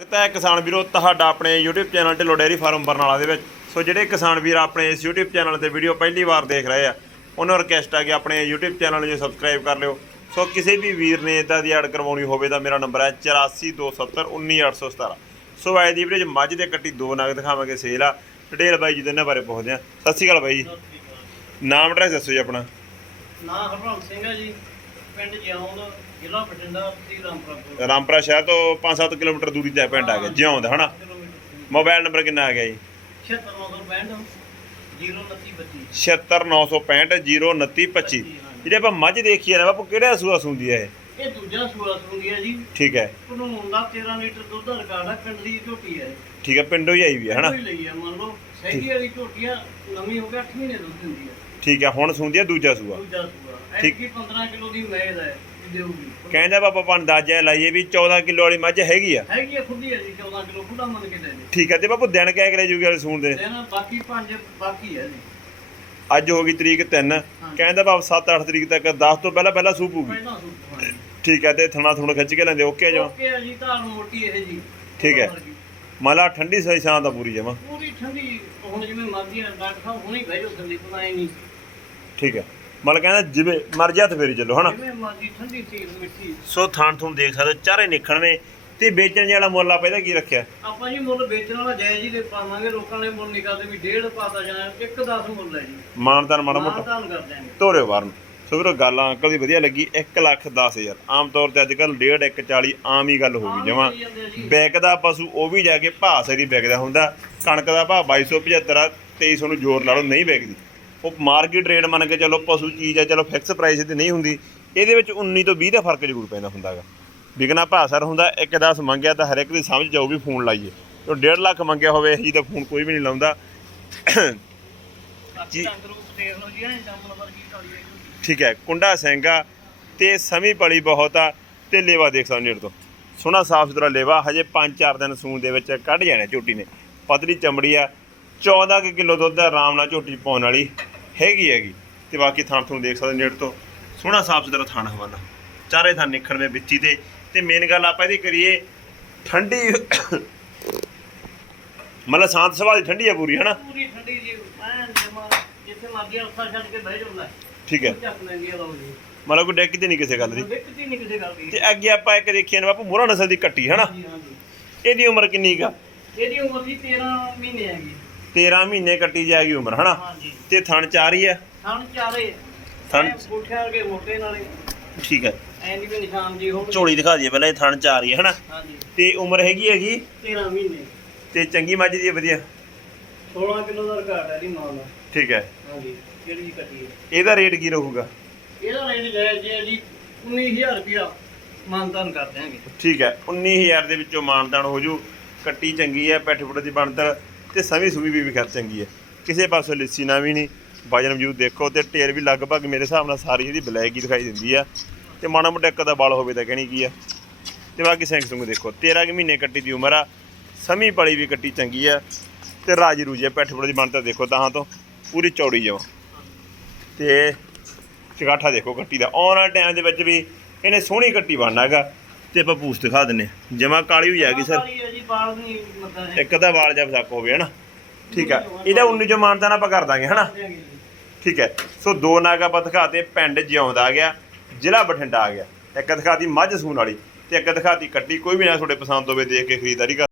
ਸਵਾਗਤ ਹੈ ਕਿਸਾਨ ਵੀਰੋ, ਤੁਹਾਡਾ ਆਪਣੇ YouTube channel Dhillon dairy farm Barnala ਦੇ ਵਿੱਚ। ਸੋ ਜਿਹੜੇ ਕਿਸਾਨ ਵੀਰ ਆਪਣੇ ਇਸ YouTube ਚੈਨਲ ਤੇ ਵੀਡੀਓ ਪਹਿਲੀ ਵਾਰ ਦੇਖ ਰਹੇ ਆ, ਉਹਨਾਂ ਨੂੰ ਰਿਕਵੈਸਟ ਆ ਕਿ ਆਪਣੇ YouTube ਚੈਨਲ ਨੂੰ ਸਬਸਕ੍ਰਾਈਬ ਕਰ ਲਿਓ। ਸੋ ਕਿਸੇ ਵੀ ਵੀਰ ਨੇ ਇਦਾਂ ਦੀ ਐਡ ਕਰਵਾਉਣੀ ਹੋਵੇ ਤਾਂ ਮੇਰਾ ਨੰਬਰ ਹੈ 8427191817 ਸੋ ਅੱਜ ਦੀ ਵੀਡੀਓ 'ਚ ਮੱਝ ਦੇ ਕੱਟੀ ਦੋ ਨਗ ਦਿਖਾਵਾਂਗੇ ਸੇਲ ਆ, ਡਿਟੇਲ ਬਾਈ ਜੀ ਦੇ ਇਹਨਾਂ ਬਾਰੇ ਪੁੱਛਦੇ ਆ। ਸਤਿ ਸ਼੍ਰੀ ਅਕਾਲ ਬਾਈ ਜੀ। ਨਾਮ ਐਡਰੈਸ ਦੱਸੋ ਜੀ ਆਪਣਾ। ਨਾ ਹਰਭਜਨ ਸਿੰਘ ਹੈ ਜੀ, ਪਿੰਡ ਜਿਉਂਦ ਜ਼ਿਲ੍ਹਾ ਬਠਿੰਡਾ ਰਾਮਪੁਰਾ ਰਾਮਪੁਰਾ ਸ਼ਹਿਰ ਤੋਂ 5-7 ਕਿਲੋਮੀਟਰ ਦੂਰੀ ਤੇ ਹੈ ਪਿੰਡ ਆ ਗਿਆ ਜਿਉਂਦ ਹਨਾ? ਮੋਬਾਈਲ ਨੰਬਰ ਕਿੰਨਾ ਆ ਗਿਆ ਜੀ? 7965 02925 76965 ਜਿਹੜੇ ਆਪਾਂ ਮੱਝ ਦੇਖੀ ਆ ਨਾ ਬਾਪੂ ਕਿਹੜਾ ਸੂਆ ਸੁੰਦੀ ਹੈ ਇਹ? ਇਹ ਦੂਜਾ ਸੂਆ ਸੁਣਦੀ ਹੈ ਜੀ। ਠੀਕ ਹੈ। ਉਹਨੂੰ ਦਾ 13 ਲੀਟਰ ਦੁੱਧ ਦਾ ਰਿਕਾਰਡ ਹੈ ਪਿੰਡ ਦੀ ਝੋਟੀ ਹੈ ਠੀਕ ਹੈ ਪਿੰਡੋਂ ਹੀ ਆਈ ਵੀ ਹੈ ਹਨਾ? ਲਈ ਹੈ ਮੰਨ ਲਓ ਸੈਦੀ ਵਾਲੀ ਝੋਟੀ ਆ ਨਵੀਂ ਹੋ ਗਿਆ 8 ਮਹੀਨੇ ਦੁੱਧ ਦਿੰਦੀ ਹੈ ਠੀਕ ਹੈ ਹੁਣ ਸੁੰਦੀ ਹੈ ਦੂਜਾ ਸੂਆ। ਦੂਜਾ ਸੂਆ। ਠੀਕ। ਐਤਕੀ 15 ਕਿਲੋ ਦੀ ਮੈਦ ਹੈ ਇਹ। ਦੇਊਗੀ। ਕਹਿੰਦਾ ਬਾਬਾ ਆਪਾਂ ਅੰਦਾਜ਼ਾ ਲਾਈਏ ਵੀ 14 ਕਿਲੋ ਵਾਲੀ ਮੱਝ ਹੈਗੀ ਆ। ਹੈਗੀ ਆ ਖੁੱਲੀ ਹੈ ਜੀ 14 ਕਿਲੋ ਖੁੱਲਾ ਮੰਨ ਕੇ ਲੈ ਜੀ ਠੀਕ ਹੈ ਤੇ ਬਾਪੂ ਦਿਨ ਕਹਿ ਕਰੇ ਜੂਗੇ ਵਾਲੇ ਸੂਣ ਦੇ। ਦੇਣਾ ਬਾਕੀ ਪੰਜ ਬਾਕੀ ਹੈ ਜੀ। ਅੱਜ ਹੋ ਗਈ ਤਰੀਕ 3 ਕਹਿੰਦਾ ਬਾਬਾ 7-8 ਤਰੀਕ ਤੱਕ 10 ਤੋਂ ਪਹਿਲਾਂ ਪਹਿਲਾਂ ਪਹਿਲਾਂ ਠੀਕ ਹੈ ਤੇ ਥਣਾ ਥੁਣ ਖਿੱਚ ਕੇ ਲੈਂਦੇ ਓਕੇ ਜਮਾ ਓਕੇ ਆ ਜੀ ਧਾਰ ਮੋਟੀ ਇਹ ਜੀ। ਠੀਕ ਹੈ। ਮਾਲਾ ਠੰਡੀ ਸਹੀ ਸ਼ਾਂ ਦਾ ਪੂਰੀ ਜਮਾ ਪੂਰੀ ਠੰਡੀ ਹੁਣ ਜਿਵੇਂ ਮਰਜ਼ੀ ਆ ਡਾਕਟਰ ਸਾਹਿਬ ਹੁਣੇ ਜਾਓ ਥੱਲੇ ਬਣਾਏ ਨਹੀਂ। ਠੀਕ ਹੈ ਮਤਲਬ ਕਹਿੰਦਾ ਜਿਵੇਂ ਮਰਜ਼ੀ ਹੱਥ ਫੇਰੀ ਚੱਲੋ ਹਨਾ? ਜਿਵੇਂ ਮਰਜ਼ੀ ਠੰਡੀ ਚੀਜ਼ ਮਿੱਠੀ। ਸੋ ਥਾਣ ਥੂਣ ਦੇਖ ਸਕਦੇ ਹੋ, ਚਾਰੇ ਨਿਖਣਵੇਂ ਤੇ ਵੇਚਣ ਵਾਲਾ ਮੁੱਲ ਆਪਾਂ ਇਹਦਾ ਕੀ ਰੱਖਿਆ? ਆਪਾਂ ਜੀ ਮੁੱਲ ਵੇਚਣ ਵਾਲਾ ਜਾਇਜ਼ ਹੀ ਦੇ ਪਾਵਾਂਗੇ ਲੋਕਾਂ ਨੇ ਮੁੱਲ ਨਿਕਾਲਦੇ ਵੀ ਡੇਢ ਪਾਤਾ ਜਾਣਾ ਇੱਕ 10 ਮੁੱਲ ਹੈ ਜੀ। ਮਾਨਦਾਨ ਮਾੜਾ ਮੋਟਾ। ਮਾਨਤਾਨ ਕਰ ਦਿਆਂਗੇ। ਤੋਰੇ ਬਾਹਰ ਨੂੰ। ਸੋ ਵੀਰੋ ਗੱਲ ਅੰਕਲ ਦੀ ਵਧੀਆ ਲੱਗੀ 1 ਲੱਖ 10 ਹਜ਼ਾਰ। ਆਮ ਤੌਰ ਤੇ ਅੱਜ ਕੱਲ 1.5 140 ਆਮ ਹੀ ਗੱਲ ਹੋ ਗਈ ਜਮਾ। ਜੀ। ਵਿਕਦਾ ਪਸ਼ੂ ਉਹ ਵੀ ਜਾ ਕੇ ਭਾਅ ਸਰੀ ਵਿਕਦਾ ਹੁੰਦਾ। ਕਣਕ ਦਾ ਭਾਅ 2275 ਆ 2300 ਨੂੰ ਜ਼ੋਰ ਲਾ ਲਓ ਨਹੀਂ ਵਿਕਦੀ। ਉਹ ਮਾਰਕੀਟ ਰੇਟ ਮੰਨ ਕੇ ਚਲੋ ਪਸ਼ੂ ਚੀਜ਼ ਆ ਚਲੋ ਫਿਕਸ ਪ੍ਰਾਈਸ ਤੇ ਨਹੀਂ ਹੁੰਦੀ ਇਹਦੇ ਵਿੱਚ 19 ਤੋਂ 20 ਦਾ ਫ਼ਰਕ ਜ਼ਰੂਰ ਪੈਂਦਾ ਹੁੰਦਾਗਾ ਵਿਕਣਾ ਭਾਅ ਸਰ ਹੁੰਦਾ ਇੱਕ 10 ਮੰਗਿਆ ਤਾਂ ਹਰ ਇੱਕ ਦੀ ਸਮਝ ਜਾਊ ਵੀ ਫੋਨ ਲਾਈਏ। ਜੋ 1.5 ਲੱਖ ਮੰਗਿਆ ਹੋਵੇ ਇਹੀ ਤਾਂ ਫੋਨ ਕੋਈ ਵੀ ਨਹੀਂ ਲਾਉਂਦਾ। ਜੀ। ਹੈ। ਠੀਕ ਹੈ ਕੁੰਡਾ ਸਿੰਘਾ ਤੇ ਸਮੀ ਪਲੀ ਬਹੁਤ ਆ ਤੇ ਲੇਵਾ ਦੇਖ ਸਕਦੇ ਨੇੜ ਤੋਂ। ਸੋਹਣਾ ਸਾਫ਼ ਸੁਥਰਾ ਲੇਵਾ ਹਜੇ 5-4 ਦਿਨ ਸੂਣ ਦੇ ਵਿੱਚ ਕੱਢ ਜਾਣਾ ਝੋਟੀ ਨੇ। ਪਤਲੀ ਚਮੜੀ ਆ 14 ਕੁ ਕਿਲੋ ਦੁੱਧ ਦਾ ਆਰਾਮ ਨਾਲ ਝੋਟੀ ਪਾਉਣ ਵਾਲੀ ਹੈਗੀ ਹੈਗੀ। ਤੇ ਬਾਕੀ ਥਾਂ ਤੋਂ ਦੇਖ ਸਕਦੇ ਨੇੜ ਤੋਂ। ਸੋਹਣਾ ਸਾਫ਼ ਸੁਥਰਾ ਥਾਣਾ ਹਵਾਲਾ। ਚਾਰੇ ਥਾਂ ਨਿਖੜਵੇਂ ਵਿੱਚੀ ਤੇ ਤੇ ਮੇਨ ਗੱਲ ਆਪਾਂ ਇਹਦੀ ਕਰੀਏ ਠੰਡੀ ਮਤਲਬ ਸ਼ਾਂਤ ਸੁਭਾਅ ਦੀ ਠੰਡੀ ਆ ਪੂਰੀ ਹਨਾ? ਪੂਰੀ ਠੰਡੀ ਜੀ। ਜਮਾ ਜਿੱਥੇ ਮਰਜ਼ੀ ਅਲਸਾ ਛੱਡ ਕੇ ਬਹਿ ਲੈ। ਠੀਕ ਹੈ। ਚੱਕ ਲੈਂਦੀ ਆ ਲਓ ਜੀ। ਮਤਲਬ ਕੋਈ ਡੈਕ ਤੇ ਨਹੀਂ ਕਿਸੇ ਗੱਲ ਦੀ। ਦਿੱਕਤ ਹੀ ਨਹੀਂ ਕਿਸੇ ਗੱਲ ਦੀ। ਤੇ ਅੱਗੇ ਆਪਾਂ ਇੱਕ ਦੇਖੀਏ ਨਾ ਬਾਪੂ ਮੋਹਰਾ ਨਸਲ ਦੀ ਕੱਟੀ ਹਨਾ? ਇਹਦੀ ਉਮਰ ਕਿੰਨੀ ਕਾ ਇਹਦੀ ਉਮਰ ਜੀ 13 ਮਹੀਨੇ ਹੈਗੀ। 13 ਮਹੀਨੇ ਕੱਟੀ ਜਾਏਗੀ ਉਮਰ ਹਨਾ? ਹਾਂਜੀ। ਤੇ ਥਣ ਚਾਰ ਹੀ ਥਣ ਚਾਰੇ ਥਣ- ਬੂਠਿਆਂ ਵਰਗੇ ਮੋਟੇ ਨਾਲੇ। ਠੀਕ ਹੈ ਐਂ ਵੀ ਨਿਸ਼ਾਨ ਜੀ ਹੋਣ ਝੋਲੀ ਦਿਖਾ ਦਈਏ ਪਹਿਲਾਂ ਇਹ ਥਣ ਚਾਰ ਹੀ ਹਨਾ? ਹਾਂਜੀ। ਤੇ ਉਮਰ ਹੈਗੀ ਹੈਗੀ? 13 ਮਹੀਨੇ। ਤੇ ਚੰਗੀ ਮੱਝ ਦੀ ਵਧੀਆ? 16 ਕਿਲੋ ਦਾ ਰਿਕਾਰਡ ਹੈ ਦੀ ਮਾਂ ਦਾ। ਠੀਕ ਹੈ ਹਾਂਜੀ। ਕਿਹੜੀ ਕੱਟੀ ਹੈ? ਇਹਦਾ ਰੇਟ ਕੀ ਰਹੂਗਾ? ਇਹਦਾ ਰੇਟ ਜਾਇਜ਼ ਜੀ ਹੈ ਜੀ 19000 ਰੁਪਿਆ ਮਾਨਤਾਨ ਕਰ ਦਿਆਂਗੇ। ਠੀਕ ਹੈ 19000 ਦੇ ਵਿੱਚੋਂ ਮਾਨਦਾਨ ਹੋ ਜੂ। ਕੱਟੀ ਚੰਗੀ ਹੈ ਪੈਠ ਪੁੱਟ ਦੀ ਬਣਤਰ ਤੇ ਸਵੀ ਸੁਵੀ ਵੀ ਖੈਰ ਚੰਗੀ ਹੈ। ਕਿਸੇ ਪਾਸੋਂ ਲਿੱਸੀ ਨਾ ਵੀ ਨਹੀਂ। ਵਜਨ ਵਜੂਦ ਦੇਖੋ ਤੇ ਢੇਰ ਵੀ ਲਗਭਗ ਮੇਰੇ ਹਿਸਾਬ ਨਾਲ ਸਾਰੀ ਇਹਦੀ ਬਲੈਕ ਹੀ ਦਿਖਾਈ ਦਿੰਦੀ ਆ। ਤੇ ਮਾੜਾ ਮੋਟਾ ਇੱਕ ਦਾ ਵਾਲ ਹੋਵੇ ਤਾਂ ਕਹਿਣੀ ਕੀ ਆ। ਤੇ ਬਾਕੀ ਸਿੰਘ ਸੁੰਗ ਦੇਖੋ 13 ਕੁ ਮਹੀਨੇ ਕੱਟੀ ਦੀ ਉਮਰ ਆ। ਸਮੀ ਪਲੀ ਵੀ ਕੱਟੀ ਚੰਗੀ ਆ। ਤੇ ਰਾਜੀ ਰੂਜੀ ਪੈਠ ਪੁੱਟ ਦੀ ਬਣਤਰ ਦੇਖੋ ਤਾਂ ਤੋਂ। ਪੂਰੀ ਚੌੜੀ ਜਵਾ ਤੇ ਚਗਾਠਾ ਦੇਖੋ ਕੱਟੀ ਦਾ। ਆਉਣ ਵਾਲੇ ਟਾਈਮ ਦੇ ਵਿੱਚ ਵੀ ਇਹਨੇ ਸੋਹਣੀ ਕੱਟੀ ਬਣਨਾ ਹੈਗਾ। ਤੇ ਆਪਾਂ ਪੂਛ ਦਿਖਾ ਦਿੰਨੇ ਜਮਾ ਕਾਲੀ ਹੋਈ ਜਾਗੀ ਸਰ। ਕਾਲੀ ਹੈ ਜੀ ਬਾਲ ਨਹੀਂ ਮੱਦਾ ਹੈ ਇੱਕ ਅੱਧਾ ਵਾਲ ਜਾਂ ਫਸਕ ਹੋਵੇ ਹਨਾ? ਠੀਕ ਆ ਇਹਦਾ 19 ਜੋ ਮਾਨਤਾ ਆਪਾਂ ਕਰ ਦਾਂਗੇ ਹਨਾ। ਠੀਕ ਹੈ। ਸੋ ਦੋ ਨਾਗ ਆਪਾਂ ਦਿਖਾਤੇ ਪਿੰਡ ਜਿਉਂਦਾ ਆ ਗਿਆ ਜ਼ਿਲ੍ਹਾ ਬਠਿੰਡਾ ਆ ਗਿਆ। ਇੱਕ ਦਿਖਾਤੀ ਮੱਝ ਸੂਣ ਵਾਲੀ ਤੇ ਇੱਕ ਦਿਖਾਤੀ ਕੱਟੀ। ਕੋਈ ਵੀ ਨਾ ਤੁਹਾਡੇ ਪਸੰਦ ਹੋਵੇ ਦੇਖ ਕੇ ਖਰੀਦਦਾਰੀ ਕਰ